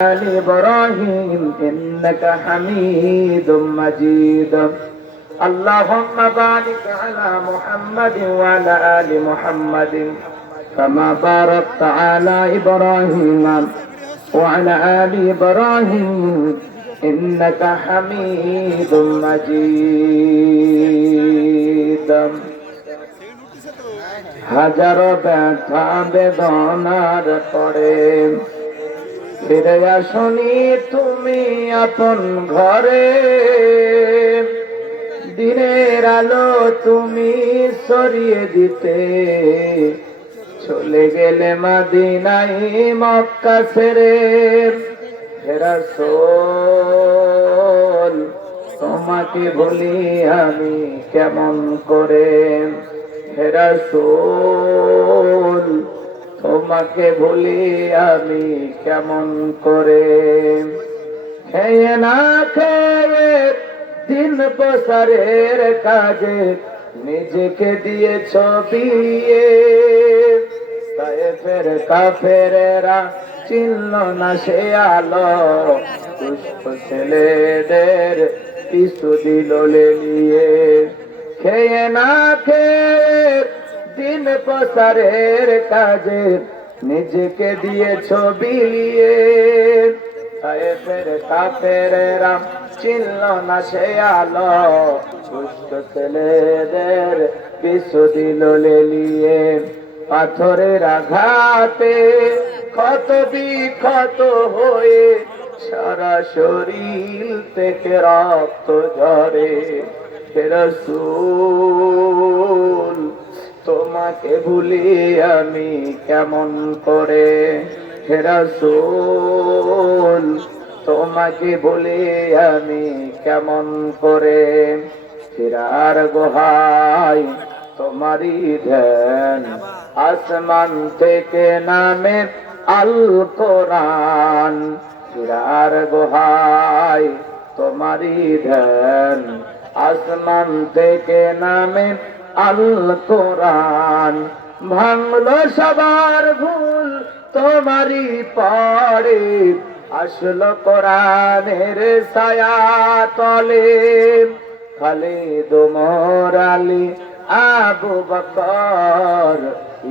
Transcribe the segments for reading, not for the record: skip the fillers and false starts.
آل إبراهيم إنك حميد مجيد اللهم بارك على محمد وعلى آل محمد كما باركت على إبراهيم وعلى آل إبراهيم إنك حميد مجيد হাজার ব্যথা বেদনার পরে ফিরে আসনি তুমি আপন ঘরে, দিনের আলো তুমি সরিয়ে দিতে চলে গেলে মদিনায় মক্কা ছেড়ে। হে রাসূল তোমাকে ভুলি আমি কেমন করে, হে রাসূল তোমাকে ভুলি আমি কেমন করে। খেয়ে না খেয়ে দিন প্রসারের কাজে নিজেকে দিয়েছ বিয়ে, তায়েফের কাফেরেরা চিনল না সে আলো, দুষ্ট ছেলেদের পিছু দিল লেলিয়ে। খেয়ে না খেয়ে দিন প্রসারের কাজে নিজেকে দিয়েছ বিলিয়ে, তায়েফের কাফেরেরা চিনল না সে আলো, দুষ্ট ছেলেদের পিছু দিল লেলিয়ে। পাথরের আঘাতে ক্ষত বিক্ষত হয়ে সারা শরীর থেকে রক্ত ঝরে। হে রাসূল তোমাকে ভুলি আমি কেমন করে, হে রাসূল তোমাকে ভুলি আমি কেমন করে। ফিরার গুহায় তোমারই ধ্যান, আসমান থেকে নামে আল কোরআন। ফিরার গুহায় তোমারই ধ্যান, আসমান থেকে নামে আল কোরআন। ভাঙলো সবার ভুল তোমারই পড়ে, আসলো কোরআনের ছায়া তলে। খালিদ ওমর আলী আবু বকর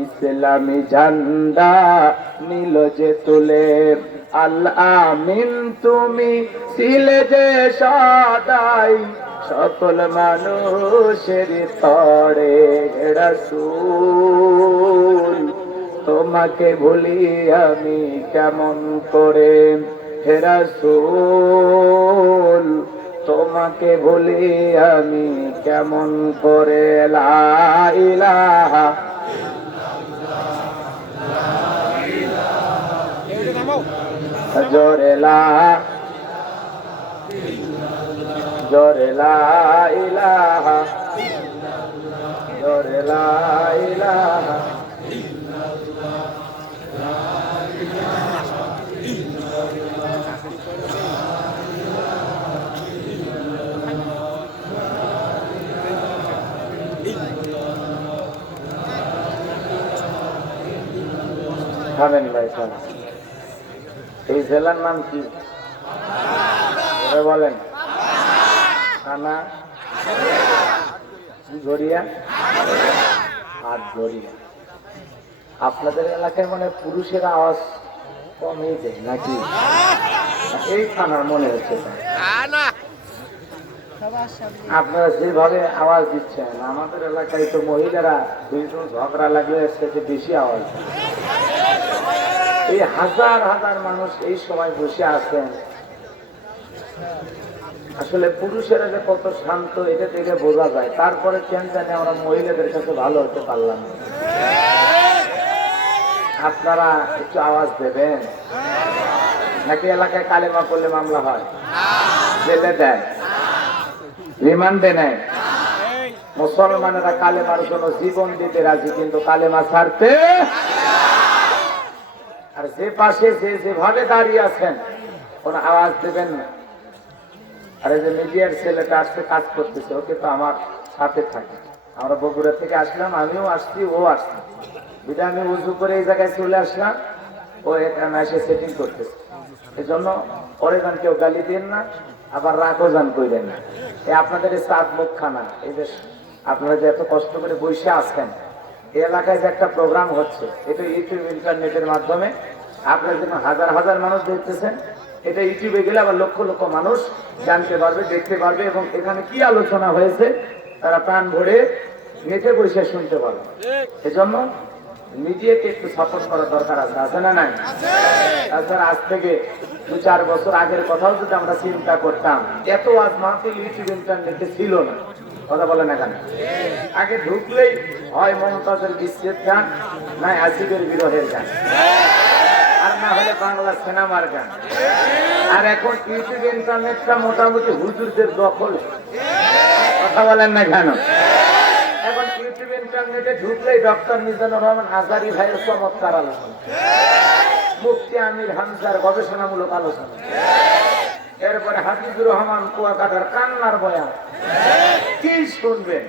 ইসলামী ঝান্ডা নিল যে তুলে। আল আমিন তুমি ছিলে যে সদাই সকল মানুষের তরে। হে রাসূল তোমাকে ভুলি আমি কেমন করে, হে রাসূল তোমাকে ভুলি আমি কেমন করে। লা ইলাহা জোরে লা জোরে লা ইলাহা জোরে লা ইলাহা। থামেন ভাই থামেন। এই জেলার নাম কি বলেন? থানা গড়িয়া হাট গড়িয়া। আপনাদের এলাকায় মানে পুরুষের আওয়াজ কমই দেয় নাকি? এই থানার মনে হচ্ছে আপনারা যেভাবে আওয়াজ দিচ্ছেন, আমাদের এলাকায় তো মহিলারা দুইজন ঝগড়া লাগলে সেটা বেশি আওয়াজ দেয়। এই হাজার হাজার মানুষ এই সময় বসে আছেন, আসলে পুরুষেরা যে কত শান্ত এটা থেকে বোঝা যায়। তারপরে কেন জানি আমরা মহিলাদের কাছে ভালো হতে পারলাম না। আপনারা একটু আওয়াজ দেবেন নাকি? এলাকায় কালেমা করলে মামলা হয়, জেলে দেয়, রিমান্ডে নেয়। মুসলমানেরা কালেমার জন্য জীবন দিতে রাজি, কিন্তু কালেমা ছাড়তে। আর যে পাশে যেভাবে দাঁড়িয়ে আছেন কোনো আওয়াজ দেবেন না। আর এই যে মিডিয়ার ছেলেটা আসতে কাজ করতেছে, ওকে তো আমার সাথে থাকে। আমরা বগুড়া থেকে আসলাম, আমিও আসছি, ও আসছি। বিটা আমি উজু করে এই জায়গায় চলে আসলাম, ও এখানে এসে সেটিং করতেছে। এজন্য পরে যান কেউ গালি দিন না, আবার রাগও যান কইলেন না। এই আপনাদের এই চাঁদ মুখখানা, এই যে আপনারা যে এত কষ্ট করে বসে আসছেন, এই এলাকায় যে একটা প্রোগ্রাম হচ্ছে, এটা ইউটিউব ইন্টারনেটের মাধ্যমে আপনার জন্য হাজার হাজার মানুষ দেখতেছেন। এটা ইউটিউবে গেলে আবার লক্ষ লক্ষ মানুষ জানতে পারবে, দেখতে পারবে, এবং এখানে কি আলোচনা হয়েছে তারা প্রাণ ভরে মেঝে বসে শুনতে পারবে। এজন্য মিডিয়াকে একটু সাপোর্ট করার দরকার আছে, আছে না নাই? তাছাড়া আজ থেকে 2-4 বছর আগের কথাও যদি আমরা চিন্তা করতাম, এত আজ মাহফিল ইউটিউব ইন্টারনেটে ছিল না। কথা বলে না কেন? আগে ঢুকলেই হয় মমতাজের বিচ্ছেদ গান, না আসিফের বিরহের গান, আর না হলে বাংলা সিনেমার গান। আর এখন ইউটিউব ইন্টারনেটটা মোটামুটি হুজুরদের দখলে। কথা বলেন না কেন? এখন ইউটিউব ইন্টারনেটে ঢুকলেই ডক্টর মিজানুর রহমান আজারি ভাইয়ের চমৎকার আলোচনা, মুফতি আমির হামজার গবেষণামূলক আলোচনা, এরপরে হাফিজুর রহমান কুয়াকাটার কান্নার বয়ান, কি শুনবেন?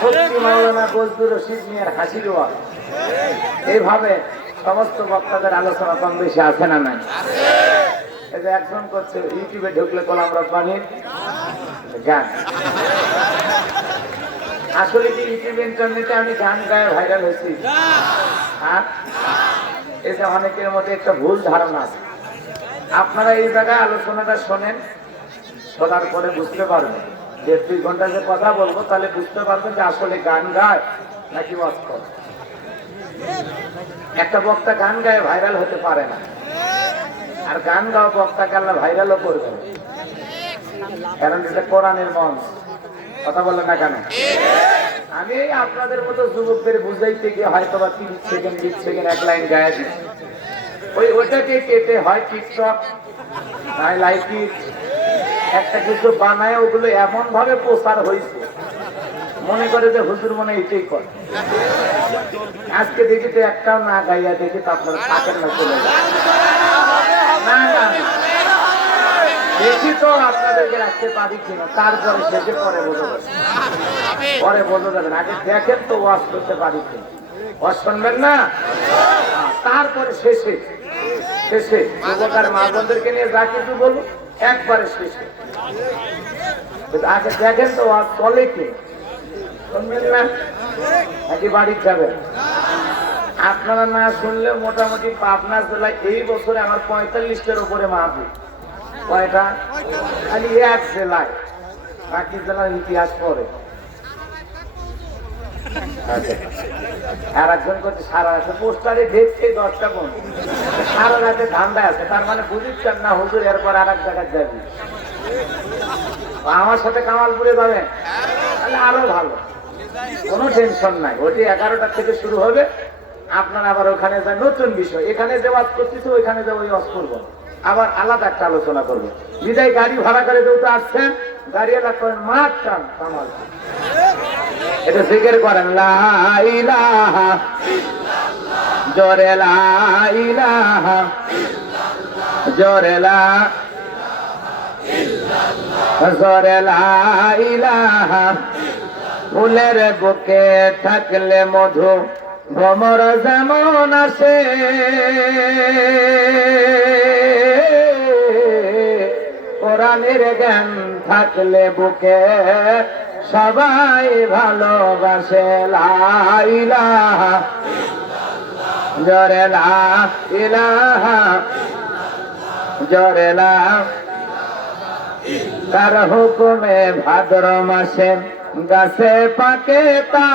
মুফতি মাওলানা বজলুর রশিদ মিয়ার হাসির ওয়াজ। এইভাবে সমস্ত বক্তাদের আলোচনা কম বেশি আছে না নাই? এই যে একজন করছে ইউটিউবে ঢুকলে গোলাম রব্বানীর গান। আসলে কি ইউটিউব ইন্টারনেটে আমি গান গায়ে ভাইরাল হয়েছি? এই যে অনেকের মধ্যে একটা ভুল ধারণা আছে। আপনারা এই জায়গায় আলোচনাটা শোনেন, শোনার পরে বুঝতে পারবেন, 1-2 ঘন্টা যে কথা বলবো তাহলে বুঝতে পারবেন যে আসলে গান গায় নাকি ওয়াজ করে। একটা বক্তা গান গায়ে ভাইরাল হতে পারে না, আর গান গাওয়া বক্তাকে আল্লাহ ভাইরালও করবে, কারণ এটা কোরআনের মঞ্চ। কথা বলে না কেন? আমি আপনাদের মতো যুবকদের বুঝাইতে গিয়ে হয়তো বা 30 সেকেন্ড 20 সেকেন্ড এক লাইন গায়ে দিই, ওইটাকে কেটে হয় টিকটক নাই লাইকি একটা কিছু বানায়, ওগুলো এমন ভাবে প্রচার হয়েছে মনে করে যে হুজুর মনে এটাই করে। আজকে দেখি তো একটাও না গাইয়া দেখি তো আপনারা থাকেন না, চলে যায় না না দেখি তো আপনাদেরকে রাখতে পারি কিনা, তারপরে শেষে পরে বোঝা যাবে, পরে বোঝা যাবে না। আগে দেখেন তো ওয়াজ করতে পারি কিনা, ওয়াজ শুনবেন না, তারপরে শেষে শেষে যুবকার মা বোনদেরকে নিয়ে যা কিছু বলবো একবারে শেষে। আগে দেখেন তো ওয়াজ চলে কি, শুনবেন না নাকি বাড়ি যাবেন? আপনারা না শুনলে মোটামুটি পাবনা জেলায় এই বছরে আমার 45টার উপরে মাহফিল। কয়টা? খালি এক জেলায়, বাকি জেলার ইতিহাস পড়ে। আর একজন করছে সারা রাতে পোস্টারে দেখছে 10টা বোন, সারা রাতে ধান্দায় আছে, তার মানে বুঝিচ্ছেন না হুজুর এরপর আর এক জায়গায় যাবি, আমার সাথে কামালপুরে যাবেন, তাহলে আরো ভালো, কোনো টেনশন নাই। ওটি 11টা থেকে শুরু হবে, আপনার আবার ওখানে যায় নতুন বিষয়, এখানে যে ওয়াজ করতেছে ওইখানে যে ওই ওয়াজ করবো, আবার আলাদা একটা আলোচনা করবো। বিদায় গাড়ি ভাড়া করে যেহেতু আসছেন, গাড়ি এলাকা করেন মাঠ টান কামাল, এটা জিকির করেন লা ইলাহা জোরে লা ইলাহা জোরে লা জোরে লা ইলাহা। ফুলের বুকে থাকলে মধু ভ্রমর যেমন আসে, কোরআনের জ্ঞান থাকলে বুকে সবাই ভালোবাসে। লা ইলাহা জোরে লা ইলাহা জোরে লা। তার হুকুমে ভাদ্র মাসে গাছে পাকে তাল,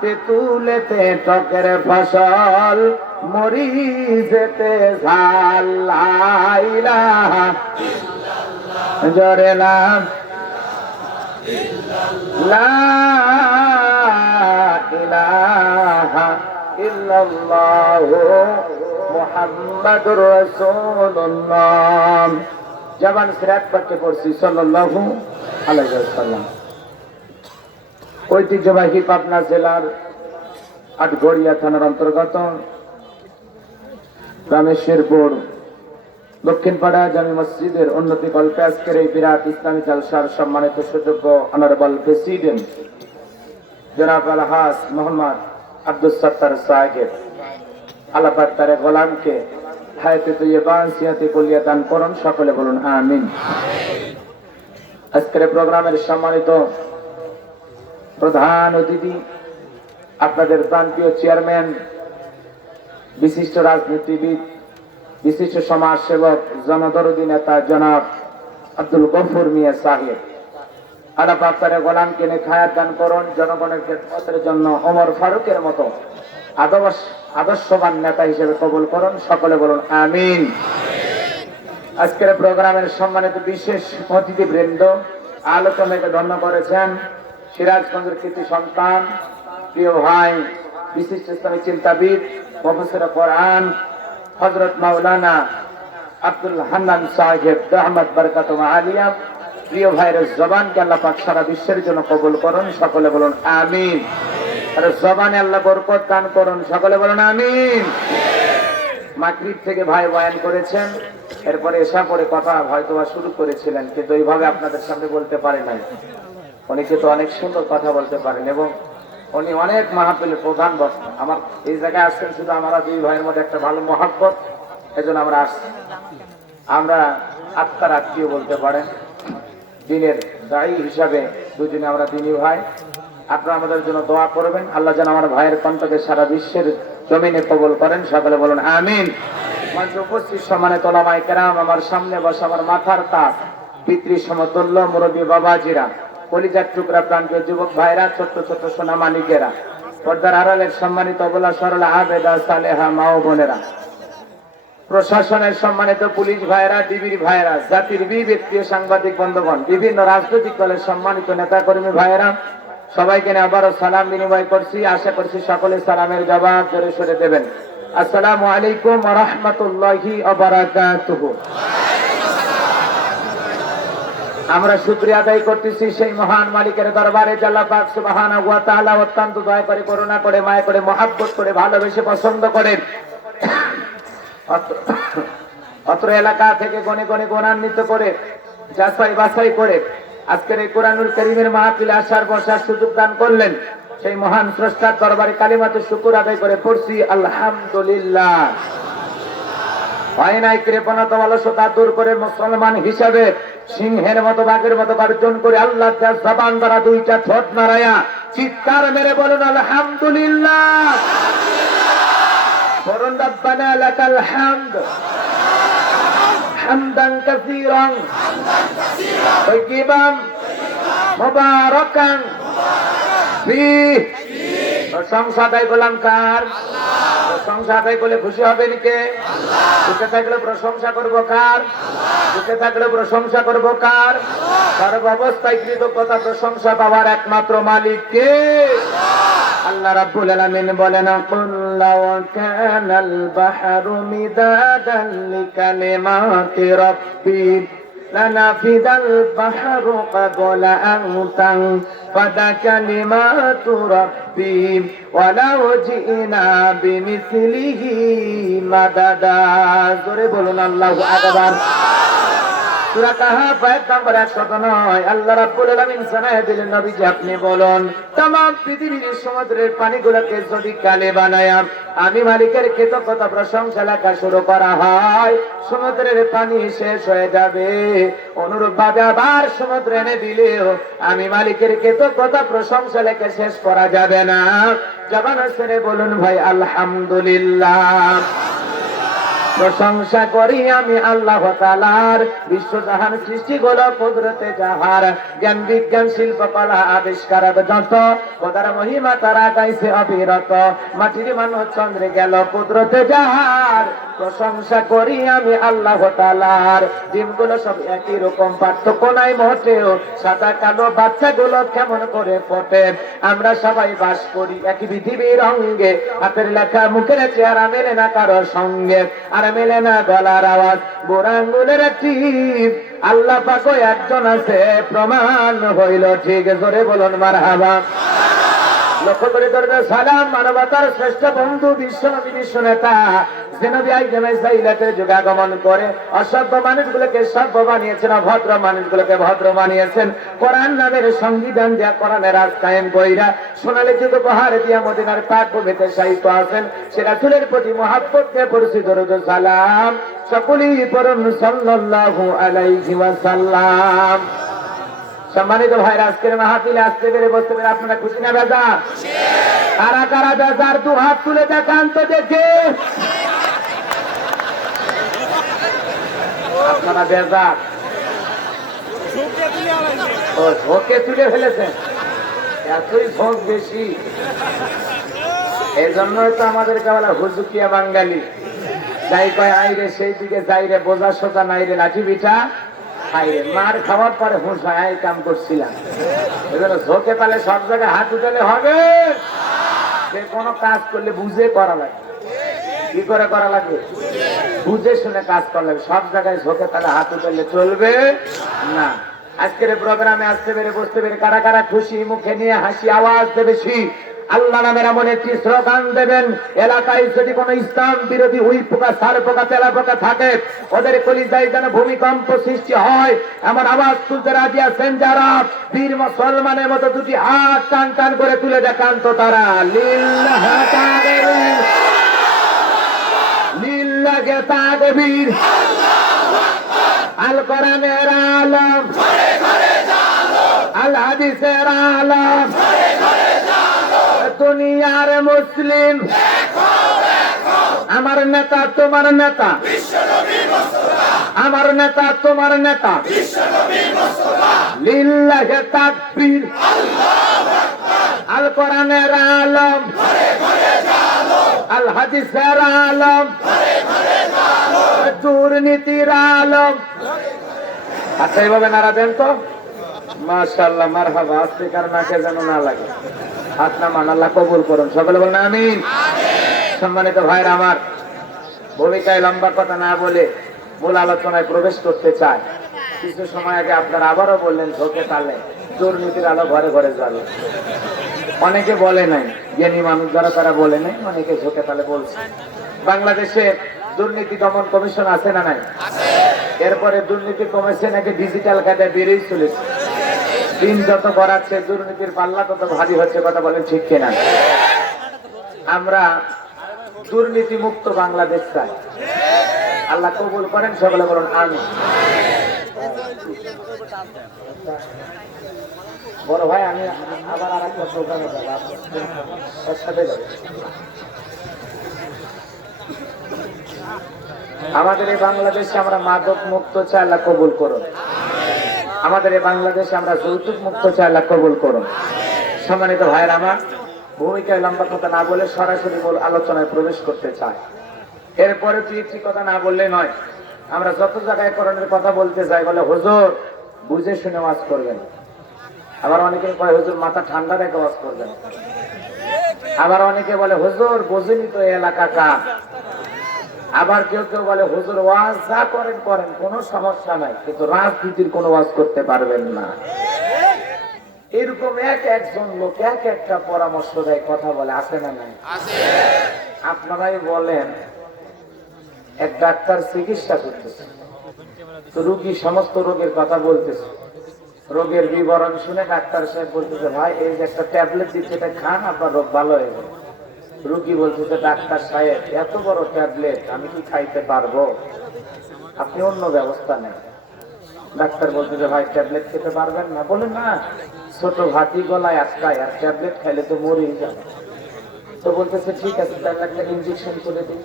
তেঁতুলেতে টকের ফসল, মরিচেতে ঝাল। লা ইলাহা জোরে লা ইলাহা ইল্লাল্লাহু মুহাম্মাদুর রাসূলুল্লাহ। জবান সিরাত পড়তে পড়ছি সাল্লাল্লাহু আলাইহি ওয়াসাল্লাম। ঐতিহ্যবাহী পাবনা জেলার আটঘরিয়া থানার অন্তর্গত রামেশ্বরপুর দক্ষিণপাড়া জামি মসজিদের উন্নতি কল্পে আজকের এই বিরাট ইসলামী জালসার সম্মানিত সুযোগ্য অনারেবল প্রেসিডেন্ট জনাব আলহাজ মোহাম্মদ আব্দুল সত্তার সাহেব, আল্লাহ পাক তার গোলামকে হায়াতে তৈয়বা সিয়াতে কুলিয়া দান করুন, সকলে বলুন আমিন। আজকের প্রোগ্রামের সম্মানিত প্রধান অতিথি, আপনাদের প্রান্তীয় চেয়ারম্যান, বিশিষ্ট রাজনীতিবিদ, বিশিষ্ট সমাজ সেবক, জনদরদী নেতা জনাব আব্দুল গফুর মিয়া সাহেব, আল্লাহ পাক তার গোলামকে নেখায়াত দান করুন, জনগণের খেদমতের জন্য ওমর ফারুকের মতো আদর্শবান নেতা হিসেবে কবুল করুন, সকলে বলুন আমিন। আজকের প্রোগ্রামের সম্মানিত বিশেষ অতিথিবৃন্দ, আলোচনাকে ধন্য করেছেন সিরাজগঞ্জের কৃতি সন্তান, প্রিয় ভাই, বিশিষ্ট ইসলামী চিন্তাবিদ, প্রফেসর কোরআন হযরত মাওলানা আব্দুল হান্নান সাহেব দামাত বরকাতুহু আলিয়া, প্রিয় ভাইয়ের জবানকে আল্লাহ পাক সারা বিশ্বের জন্য কবুল করুন, সকলে বলুন আমিন। আর জবানে আল্লাহ বরকত দান করুন, সকলে বলুন আমিন। মাগরিব থেকে ভাই বয়ান করেছেন, এরপরে এসা পরে কথা হয়তো শুরু করেছিলেন, কিন্তু এইভাবে আপনাদের সামনে বলতে পারে নাই। উনি কিন্তু অনেক সুন্দর কথা বলতে পারেন এবং উনি অনেক মাহফিলের প্রধান বক্তা। আমার এই জায়গায় আসছেন শুধু আমরা দুই ভাইয়ের মধ্যে একটা ভালো মহব্বত, এজন্য আমরা আসছি। আমরা আত্মার আত্মীয় বলতে পারেন, দিনের দায়ী হিসাবে দুজনে আমরা দিনী ভাই। আপনারা আমাদের জন্য দোয়া করবেন, আল্লাহ যেন আমার ভাইয়ের কণ্ঠকে সারা বিশ্বের জমিনে কবুল করেন, সকলে বলুন আমিন। মঞ্চে উপস্থিত সম্মানিত ওলামায়ে কেরাম, আমার সামনে বসে আমার মাথার তাপ, পিতৃ সমতুল্য মুরব্বী বাবাজিরা, কলিজার টুকরা প্রান্তীয় যুবক ভাইরা, ছোট্ট ছোট্ট সোনা মানিকেরা, পর্দার আড়ালের সম্মানিত অবলা সরলা আবেদা সালেহা মা ও বোনেরা, প্রশাসনের সম্মানিত পুলিশ ভাইরা, ডিবির ভাইরা, জাতির বিবেকপ্রিয় সাংবাদিক বন্ধুগণ, বিভিন্ন রাজনৈতিক দলের সম্মানিত নেতা কর্মী ভাইরা, সবাইকে আবারও সালাম বিনিময় করছি। আশা করছি সকলে সালামের জবাব জোরে সরে দেবেন। আসসালামু আলাইকুম ওয়া রাহমাতুল্লাহি ওয়া বারাকাতুহু। আমরা শুকরিয়া আদায় করতেছি সেই মহান মালিকের দরবারে, আল্লাহ পাক সুবহানাহু ওয়া তাআলা অত্যন্ত দয়া করে, করুণা করে, মায়া করে, মহব্বত করে, ভালোবেসে, পছন্দ করে অত্র এলাকা থেকে গণে গণে গুণান্বিত করে, যাচাই বাছাই করে আজকের এই কোরআনুল কারীমের মাহফিলে আসার বসার সুযোগ দান করলেন। সেই মহান স্রষ্টার দরবারে কালিমাতে শুকর আদায় করে পড়ছি আলহামদুলিল্লাহ। হয় নাই কৃপণতা অলসতা দূর করে মুসলমান হিসাবে সিংহের মতো বাঘের মতো গর্জন করে আল্লাহ তার জবান দ্বারা দুইটা ঠোঁট নাড়ায়া চিৎকার মেরে বলুন আলহামদুলিল্লাহ। বলুন রব্বানা লাকাল হামদ হামদান কাসীরান তাইয়িবান মুবারাকান ফীহি। প্রশংসা আদায় করলাম কার? প্রশংসা আদায় করলে খুশি হবেন কে? সুখে থাকলে প্রশংসা করবো কার? সুখে থাকলে প্রশংসা করবো কার? সর্ব অবস্থায় কৃতজ্ঞতা প্রশংসা পাওয়ার একমাত্র মালিক কে? আল্লাহ রাব্বুল আলামিন বলেন, কুল লাউ কানাল বাহরু মিদাদান লিকালিমাতি রাব্বি লানাফিদাল বাহরু ক্বাবলা আন তানফাদা কালিমাতু রাব্বি ওয়ালাউ জিনা বিমিসলিহি মাদাদা। জোরে বলুন আল্লাহু আকবার। সূরা কাহফ আয়াত নম্বর 109। আল্লাহ রাব্বুল আলামিন জানায় দিলেন, নবীজি আপনি বলুন, तमाम পৃথিবীর সমুদ্রের পানিগুলোকে যদি কালে বানায়া আমি মালিকের কৃতজ্ঞতা প্রশংসা লেখা শুরু করা হয়, সমুদ্রের পানি শেষ হয়ে যাবে। অনুরূপ ভাবে আবার সমুদ্রে এনে দিলেও আমি মালিকের কৃতজ্ঞতা প্রশংসা লেখা শেষ করা যাবে না। জবান ছেড়ে বলুন ভাই আলহামদুলিল্লাহ। প্রশংসা করি আমি আল্লাহ তাআলার, বিশ্বজাহান সৃষ্টি গুলো কুদরতে যাহার, জ্ঞান বিজ্ঞান শিল্প কলা আবিষ্কার যত, খোদার মহিমা তারা গাইছে অবিরত। মাটির মানুষ চন্দ্রে গেল কুদরতে যাহার, প্রশংসা করি আমি আল্লাহ তাআলার। ডিমগুলো সব একই রকম, পার্থক্য নাই মোটেও, সাদা কালো বাচ্চাগুলো কেমন করে ফোটে। আমরা সবাই বাস করি একই পৃথিবীর অঙ্গে, হাতের লেখা মুখের চেহারা মেলে না কারোর সঙ্গে, আর মেলে না গলার আওয়াজ, বুড়া আঙ্গুলের টিপ। আল্লাহ পাকও একজন আছে, প্রমাণ হইল ঠিক। জোরে বলুন মারহাবা। লক্ষ্য করে ধরবে সালাম মানবতার শ্রেষ্ঠ বন্ধু বিশ্বনবী বিশ্ব নেতা জেনবী আইজমে সাইলাতের যুগে আগমন করে অসভ্য মানুষগুলোকে সভ্য বানিয়েছেন, অভদ্র মানুষগুলোকে ভদ্র বানিয়েছেন। কোরআন নামের সংবিধান দিয়া কোরআনের রাজ কায়েম কইরা সোনালী যুগ উপহার দিয়া মদিনার পাক ভূমিতে শায়িত আছেন। সে রাসূলের প্রতি মহব্বত নিয়ে পড়ছি দরুদ ও সালাম। সকলেই পড়ুন সাল্লাল্লাহু আলাইহি ওয়াসাল্লাম। সম্মানিত ভাইরা, আজকের মাহফিলে আসতে পেরে বসতে পেরে আপনারা খুশি না বেজার? কারা কারা বেজার দু হাত তুলে দেখান তো দেখে। আপনারা বেজার? ও ঝোঁকে তুলে ফেলেছেন, এতই ঝোঁক বেশি। এই জন্যই তো আমাদেরকে বলা হুজুকিয়া বাঙালি। যাই কয় আইরে সেই দিকে যাইরে, বোঝা সোজা নাইরে লাঠি পিঠা খাইরে। মার খাওয়ার পরে হুঁশ হয় এই কাম করছিলাম। এজন্য ঝোঁকে পালে সব জায়গায় হাত উঠালে হবে। যে কোনো কাজ করলে বুঝে করা লাগে। কি করে করা লাগে? বুঝে শুনে কাজ করলে। সব জায়গায় ঝোঁকে তাহলে হাত উঠালে চলবে না। আজকের প্রোগ্রামে আসতে পেরে বসতে পেরে কারা কারা খুশি, মুখে নিয়ে হাসি আওয়াজ দেবে বেশি। আল্লাহ নামের এমন একটি স্লোগান দেবেন, এলাকায় যদি কোনো ইসলাম বিরোধী উই পোকা, সার পোকা, তেলা পোকা থাকে, ওদের কলিজায় যেন ভূমিকম্প সৃষ্টি হয় এমন আওয়াজ তুলতে রাজি আছেন যারা? বীর মুসলমানের মতো দুটি হাত টান টান করে তুলে দেখান তো তারা। লিল্লাহি তাকবীর, লিল্লাহি তাকবীর। আল কোরআনের আলম, আল হাদিসের আলম, দুনিয়ার মুসলিম। আমার নেতা তোমার নেতা, আমার নেতা তোমার নেতা। লিল্লাহি তাকবীর। আল কোরআনের আলম, আল হাদিসের আলম, দুর্নীতির আলম। আচ্ছা এইভাবে নারা দেন তো। মাশাআল্লাহ, মারহাবা। আজকে কার নাকে যেন না লাগে। হাত নামান, আল্লাহ কবুল করুন। সকলে বলেন আমিন। সম্মানিত ভাইরা আমার, ভূমিকায় লম্বা কথা না বলে মূল আলোচনায় প্রবেশ করতে চাই। কিছু সময় আগে আপনারা আবারও বললেন ঝোঁকে তালে দুর্নীতির আলো ঘরে ঘরে জ্বলে। অনেকে বলে নাই, জ্ঞানী মানুষ যারা তারা বলে নাই, অনেকে ঝোঁকে তালে বলছে। বাংলাদেশে দুর্নীতি দমন কমিশন আছে না নাই? এরপরে দুর্নীতি কমেছে নাকি ডিজিটাল কায়দায় বেড়েই চলেছে। দিন যত বাড়াচ্ছে দুর্নীতির পাল্লা তত ভারী হচ্ছে। কথা বলেন ঠিক কিনা? আমরা দুর্নীতি মুক্ত বাংলাদেশ চাই। আল্লাহ কবুল করেন। সকলে বলুন আমিন। বড় ভাই, আমি আবার আর একটা প্রোগ্রামে যাব। আমাদের এই বাংলাদেশে আমরা মাদক মুক্ত চাই। আল্লাহ কবুল করুন। আমাদের এই বাংলাদেশে আমরা যৌতুক মুক্ত চাই। আল্লাহ কবুল করুন। সম্মানিত ভাইয়ের আমার, ভূমিকায় লম্বা কথা না বলে সরাসরি আলোচনায় প্রবেশ করতে চাই। এরপরে পিএইচডি কথা না বললে নয়। আমরা যত জায়গায় কোরআনের কথা বলতে যাই বলে হুজুর বুঝে শুনে ওয়াজ করবেন। আবার অনেকে কয় হুজুর মাথা ঠান্ডা রেখে ওয়াজ করবেন। আবার অনেকে বলে হুজুর বোঝেনি তো এলাকা কার। আবার কেউ কেউ বলে হুজুর ওয়াজ যা করেন করেন, কোনো সমস্যা নাই, কিন্তু রাজনীতির কোনো ওয়াজ করতে পারবেন না। এরকম এক একজন লোক এক একটা পরামর্শ দেয়, কথা বলে। আছে না নাই? আপনারাই বলেন, এক ডাক্তার চিকিৎসা করতেছে, তো রোগী সমস্ত রোগের কথা বলতেছে। রোগের বিবরণ শুনে ডাক্তার সাহেব বলতেছে, ভাই এই যে একটা ট্যাবলেট দিচ্ছে এটা খান, আপনার রোগ ভালো হয়ে যাবে। রোগী বলতেছে, ডাক্তার সাহেব এত বড় ট্যাবলেট আমি কি খাইতে পারবো? আপনি অন্য ব্যবস্থা নেন। ডাক্তার বলতেছে, ভাই ট্যাবলেট খেতে পারবেন না? বলে না, ছোট ভাতি গলায় আটকায়, আর ট্যাবলেট খাইলে তো মরেই যাবে। তো বলতেছে ঠিক আছে, তাহলে একটা ইঞ্জেকশন করে দিই।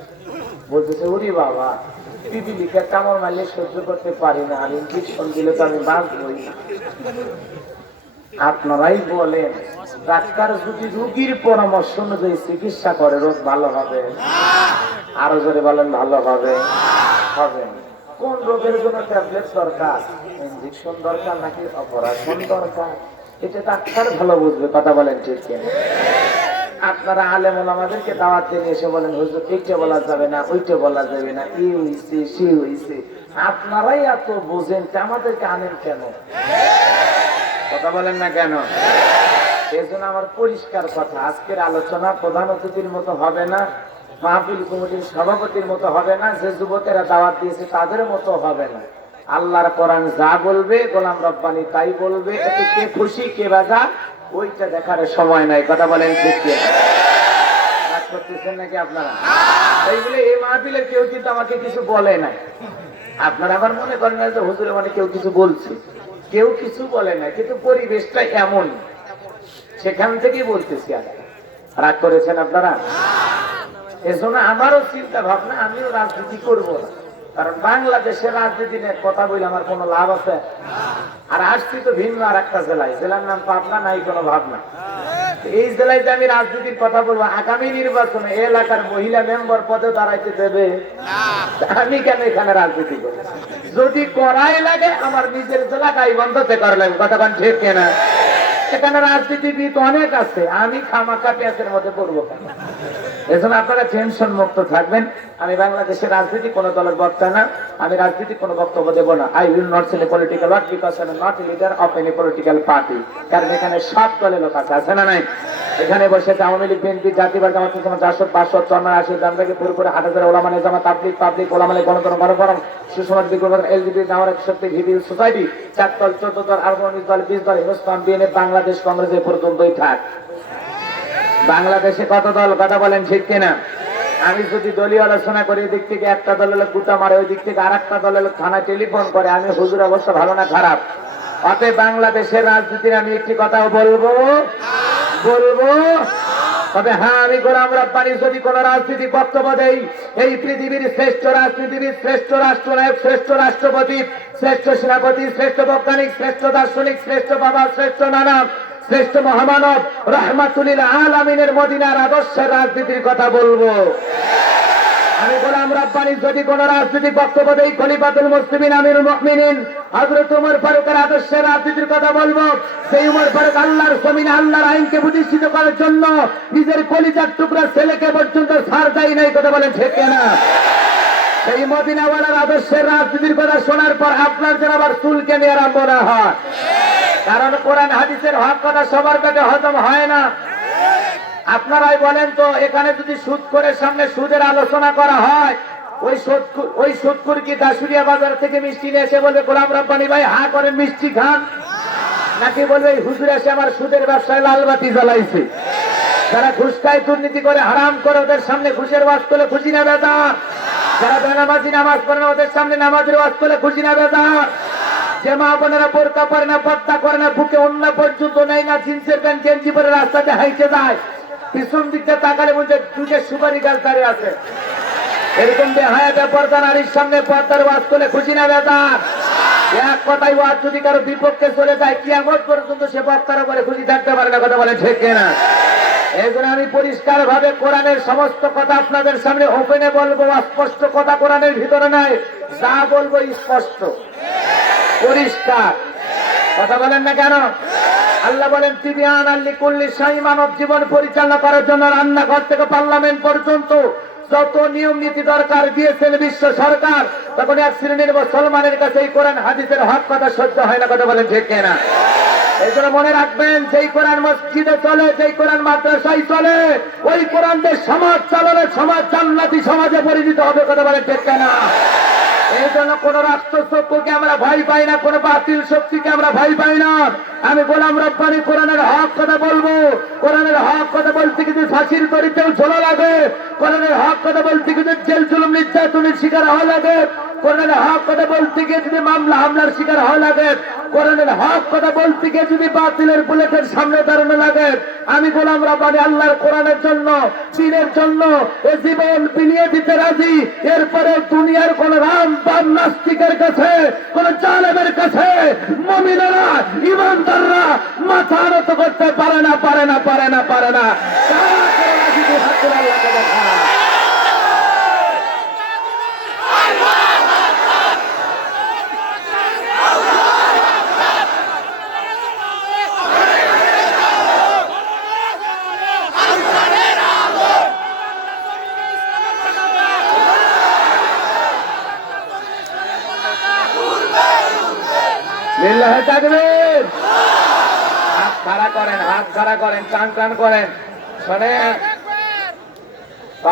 বলতেছে, ওরে বাবা, পিপিলিকে কামড় মারলে সহ্য করতে পারি না, আর ইঞ্জেকশন দিলে তো আমি বাঁচবই না। আপনারাই বলেন, ডাক্তার যদি রোগীর পরামর্শ অনুযায়ী চিকিৎসা করে রোগ ভালো হবে? আরো জোরে বলেন, ভালো হবে? হবে। কোন রোগের জন্য ট্যাবলেট দরকার, ইঞ্জেকশন দরকার নাকি অপারেশন দরকার, এটা ডাক্তার ভালো বুঝবে। কথা বলেন ঠিক কিনা? আপনারা আলেম ওলামাদেরকে দাওয়াত দিয়ে এসে বলেন হুজুর এইটা বলা যাবে না, ওইটা বলা যাবে না, এই হইছে সে হইছে। আপনারাই এত বোঝেন, আমাদেরকে আনেন কেন? কথা বলেন না কেন? এই জন্য আমার পরিষ্কার কথা, আজকের আলোচনা প্রধান অতিথির মতো হবে না, মাহফিল কমিটির সভাপতির মতো হবে না, যে যুবকেরা দাওয়াত দিয়েছে তাদের মতো হবে না। আল্লাহর কোরআন যা বলবে গোলাম রব্বানী তাই বলবে, এতে কে খুশি কে বেজার ওইটা দেখার সময় নাই। কথা বলেন ঠিক কি রাগ করতেছেন নাকি আপনারা? এইগুলো এই মাহফিলে কেউ কিন্তু আমাকে কিছু বলে নাই। আপনারা আবার মনে করেন না যে হুজুরে মানে কেউ কিছু বলছে, কেউ কিছু বলে না, কিন্তু পরিবেশটা এমন, সেখান থেকেই বলতেছি। আর রাগ করেছেন আপনারা? এজন্য আমারও চিন্তা ভাবনা, আমিও রাজনীতি করব না, কারণ বাংলাদেশের রাজনীতি নিয়ে কথা বলে আমার কোনো লাভ আছে? আর আসছি তো ভিন্ন আর একটা জেলায়, জেলার নাম পাবনা, নাই কোনো ভাবনা। এই জেলায় যে আমি রাজনীতির কথা বলবো, আগামী নির্বাচনে এলাকার মহিলা মেম্বার পদে দাঁড়াইতে দেবে, আমি কেন এখানে রাজনীতি করব? যদি করাই লাগে আমার নিজের জেলা গাইবন্ধতে করা লাগবে। কথা কোন ঠিক কেনা? এখানে রাজনীতিবিদ অনেক আছে, আমি খামাখা পেঁচের মধ্যে পড়বো কেন? এজন্য আপনারা টেনশন মুক্ত থাকবেন। আমি বাংলাদেশের রাজনীতি কোন দলের বক্তা না, আমি রাজনীতি কোনো বক্তব্য দেব না। I will not say political work because I am not a leader of any political party. কারণ এখানে সব দলের লোক আছে না নাই? এখানে বসে আওয়ামী লীগ, বিএনপি, জাতীয়বাদ, জামাত ইসলাম, জাসদ, বাসদ, চরমার, আশি, জামদাকে পুরোপুরি 8,000 ওলামা নিজামা, তাবলিগ, পাবলিক, ওলামা লীগ, গণতন্ত্র, গণফোরাম, সুসমাজ, বিজ্ঞান, এলজিবি, নাওয়ার শক্তি, হিবিল সোসাইটি, 4 দল, 14 দল, আর 19 দল, 20 দল, হিন্দুস্তান, বিএনএফ, বাংলাদেশ কংগ্রেস এ পর্যন্তই থাক। বাংলাদেশে কত দল? কথা বলেন ঠিক কিনা? আমি যদি দলীয় আলোচনা করি, এদিক থেকে একটা দলের লোক গুটা মারে, ওই দিক থেকে আর একটা দলের লোক থানায় টেলিফোন করে, আমি হুজুর অবস্থা ভালো না খারাপ? অতএব বাংলাদেশের রাজনীতির আমি একটি কথাও বলবো, তবে হ্যাঁ, আমি গোলাম রব্বানী যদি কোন রাজনীতি বক্তব্য দেই, এই পৃথিবীর শ্রেষ্ঠ রাজনীতিবিদ, শ্রেষ্ঠ রাষ্ট্রনায়ক, শ্রেষ্ঠ রাষ্ট্রপতি, শ্রেষ্ঠ সেনাপতি, শ্রেষ্ঠ বৈজ্ঞানিক, শ্রেষ্ঠ দার্শনিক, শ্রেষ্ঠ বাবা, শ্রেষ্ঠ নানা, শ্রেষ্ঠ মহামানব রাহমাতুল আলামিনের মদিনার আদর্শের রাজনীতির কথা বলবো। আমি গোলাম রব্বানী যদি কোন রাজনৈতিক বক্তব্য দেই, খলিফাতুল মুসলিমিন আমিরুল মুমিনিন হযরত ওমর ফারুকের আদর্শের রাজনীতির কথা বলবো। সেই ওমর ফারুক আল্লাহর জমিনে আল্লাহর আইনকে প্রতিষ্ঠিত করার জন্য নিজের কলিজার টুকরা ছেলেকে পর্যন্ত ছাড় দেয় নাই। কথা বলেন ঠিক না? সেই মদিনাওয়ালার আদর্শের রাজনীতির কথা শোনার পর আপনার যেন আবার চুলকে নিয়ে আরম্ভ না হয়, কারণ কোরআন হাদিসের হক কথা সবার কাছে হজম হয় না। আপনারাই বলেন তো, এখানে যদি সুদ করে সামনে সুদের আলোচনা করা হয়, ওই সুদখোর কি দাসুরিয়া বাজার থেকে মিষ্টি নিয়ে এসে বলবে গোলাম রব্বানী ভাই হা করেন মিষ্টি খান, নাকি বলবে এই হুজুর এসে আমার সুদের ব্যবসায় লালবাতি জ্বালাইছে? যারা ঘুষ খায়, দুর্নীতি করে, হারাম করে, ওদের সামনে ঘুষের ওয়াজ করলে খুশি না বেজার? যারা বেনামাজি নামাজ পড়ে না, ওদের সামনে নামাজের ওয়াজ করলে খুশি না বেজার? যে মা বোনেরা বোরকা পরে না, পর্দা করে না, বুকে অন্য পর্যন্ত নেই না, জিন্সের প্যান্ট গেঞ্জি পরে রাস্তাতে হাইটে যায়, পিছন দিকটা তাকালে বলছে দুটো সুপারি গাছ দাঁড়িয়ে আছে, এরকম বেহায়া পর্দা নারীর সামনে পর্দার ওয়াজ করলে খুশি না বেজার? এক কথাই ওয়াজ যদি কারো বিপক্ষে চলে যায়, কিয়ামত পর্যন্ত সে বক্তার উপরে খুশি থাকতে পারে না। কথা বলে ঠিক কিনা? এই জন্য আমি পরিষ্কার ভাবে কোরআনের সমস্ত কথা আপনাদের সামনে ওপেনে বলবো। স্পষ্ট কথা কোরআনের ভিতরে নাই, যা বলবো স্পষ্ট পরিষ্কার। কথা বলেন না কেন? আল্লাহ বলেন তিবিয়ান লিকুল্লি শাই, মানব জীবন পরিচালনা করার জন্য রান্নাঘর থেকে পার্লামেন্ট পর্যন্ত যত নিয়ম নীতি দরকার দিয়েছেন বিশ্ব সরকার, তখন এক শ্রেণীর মুসলমানের কাছে এই কোরআন হাদিসের হক কথা সহ্য হয় না। কথা বলেন ঠিক কিনা? এই জন্য মনে রাখবেন, যেই কোরআন মসজিদে চলে, যেই কোরআন মাদ্রাসায় চলে, ওই কোরআন দিয়ে সমাজ চালালে সমাজ জান্নাতি সমাজে পরিণত হবে। কথা বলেন ঠিক কিনা? এই জন্য কোন রাষ্ট্রচক্রকে আমরা ভয় পাই না, কোন বাতিল শক্তিকে আমরা ভয় পাই না। আমি গোলাম রব্বানী কোরআনের হক কথা বলবো। কোরআনের হক কথা বলতে কিন্তু ফাঁসির দড়িতেও ঝোলা লাগে, কোরআনের হক কথা বলতে কিন্তু জেল জুলুম নির্যাতনের শিকার হওয়া লাগে, কোরআনের হক কথা বলতে গিয়ে যদি মামলা হামলার শিকার হওয়া লাগে, কোরআনের হক কথা বলতে গিয়ে যদি বাতিলের বুলেটের সামনে দাঁড়ানো লাগে, আমি গোলাম রব্বানী আল্লাহর কোরআনের জন্য, চীনের জন্য এ জীবন বিলিয়ে দিতে রাজি। এরপরে দুনিয়ার কোন রাম বাম নাস্তিকের কাছে, কোন জালেমের কাছে মুমিনেরা, ইমানদাররা মাথা নত করতে পারে না, পারে না, পারে না, পারে না। আল্লাহকে দেখা খাড়া করেন, হাত খাড়া করেন, টান টান করেন। শোনেন,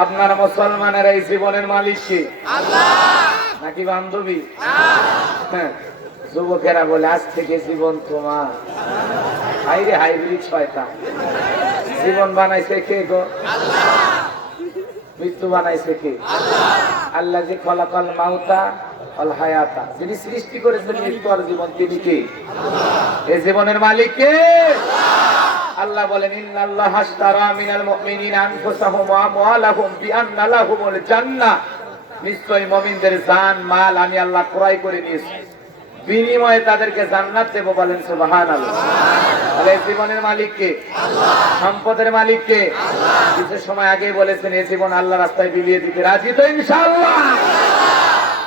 আপনার মুসলমানের এই জীবনের মালিক কি? নাকি বান্ধবী? হ্যাঁ, যুবকেরা বলে আজ থেকে জীবন তোমার। হাইরে হাইব্রিড শয়তান। জীবন বানাইছে কে গো? মৃত্যু বানাইছে কে? আল্লাহ যে খলাকাল মাউতা ওয়াল হায়াতা, যিনি সৃষ্টি করেছেন মৃত্যু আর জীবন, তিনি কে? এই জীবনের মালিক কে? আল্লাহ বলেন, ইন্নাল্লাহা আশতারা মিনাল মুমিনিনা আনফুসাহুম ওয়া আমওয়ালাহুম বিআন্না লাহুমুল জান্নাহ, নিশ্চয়ই মুমিনদের জান মাল আমি আল্লাহ ক্রয় করে নিয়েছি, বিনিময়ে তাদেরকে জান্নাত দেব। বলেন সুবহানাল্লাহ। তাহলে জীবনের মালিক কে? সম্পদের মালিক কে? কিছু সময় আগে বলেছেন এই জীবন আল্লাহ রাস্তায় বিলিয়ে দিতে রাজি তো ইনশাআল্লাহ?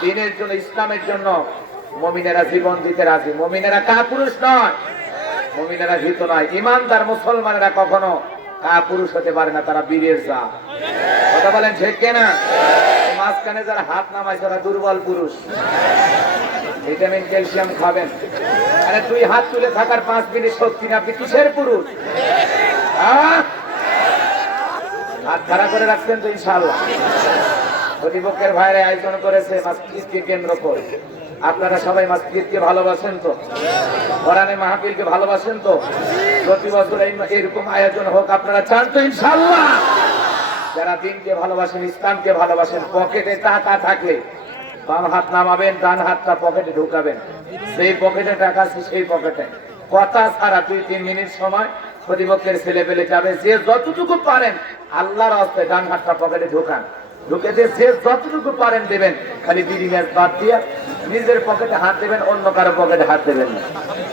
দিনের জন্য, ইসলামের জন্য মুমিনেরা জীবন দিতে রাজি। মুমিনেরা কাপুরুষ নয়, মুমিনেরা ভীত নয়। ইমানদার মুসলমানেরা কখনো কাপুরুষ হতে পারে না, তারা বীরের জাত। কথা বলেন ঠিক কিনা? মাঝখানে যারা হাত নামায় তারা দুর্বল পুরুষ। ভিটামিন ক্যালসিয়াম খাবেন। আরে তুই হাত তুলে থাকার 5 মিনিট শক্তি না, আপনি কিসের পুরুষ? হাত খাড়া করে রাখছেন তো ইনশাআল্লাহ। প্রতিপক্ষের ভাইরা আয়োজন করেছে মাসজিদকে কেন্দ্র করে। আপনারা সবাই মাসজিদকে ভালোবাসেন তো? কোরআনে মাহফিলকে ভালোবাসেন তো? প্রতি বছর এরকম আয়োজন হোক আপনারা চান তো ইনশাআল্লাহ? যারা দিনকে ভালোবাসেন, ইসলামকে ভালোবাসেন, পকেটে টাকা থাকলে বাম হাত নামাবেন, ডান হাতটা পকেটে ঢুকাবেন। সেই পকেটে টাকা আছে, সেই পকেটে কথা ছাড়া 2-3 মিনিট সময় প্রতিপক্ষের ছেলে পেলে যাবে। যে যতটুকু পারেন আল্লাহর রাস্তায় ডান হাতটা পকেটে ঢুকান, ঢুকে দিয়ে যে যতটুকু পারেন দেবেন। খালি বিড়ি ম্যাচ বাদ দিয়ে নিজের পকেটে হাত দেবেন, অন্য কারো পকেটে হাত দেবেন না।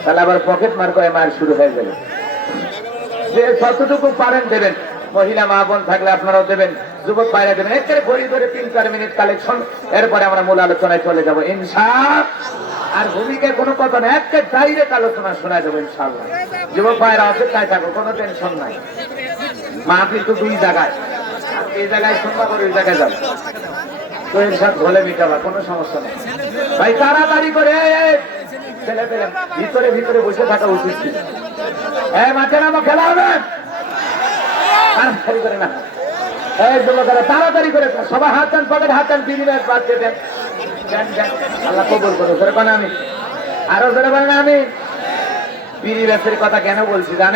তাহলে আবার পকেট মার করে মার শুরু হয়ে যাবে। যে যতটুকু পারেন দেবেন। মহিলা মা বোন থাকলে আপনারাও দেবেন, যুবক বাইরে দেবেন। একেবারে ঘড়ি ধরে 3-4 মিনিট কালেকশন, এরপরে আমরা মূল আলোচনায় চলে যাবো ইনশাআল্লাহ। আর ভূমিকায় কোনো কথা না, একেবারে ডাইরেক্ট আলোচনা শোনা যাবে ইনশাআল্লাহ। যুবক ভাইরা অপেক্ষায় থাকো, কোনো টেনশন নাই। মাহফিল তো 2 জায়গায়, এই জায়গায় শুনবা করে ওই জায়গায় যাবো, তো এর সাথে বলে মিটাবা, কোনো সমস্যা নেই ভাই। তাড়াতাড়ি করে ছেলে পেলে ভিতরে ভিতরে বসে থাকা উচিত ছিল। মাঠে নামো, খেলা হবে। তাড়াতাড়ি করে না, এই যুবকেরা তাড়াতাড়ি করে সবাই হাত দেন, পকেট হাত দেন, বিনিময় বাদ দেবেন। আল্লাহ কবুল করো। আমি আরো জোরে বলেন আমি। বিড়ি ব্যবসার কথা কেন বলছি জানেন?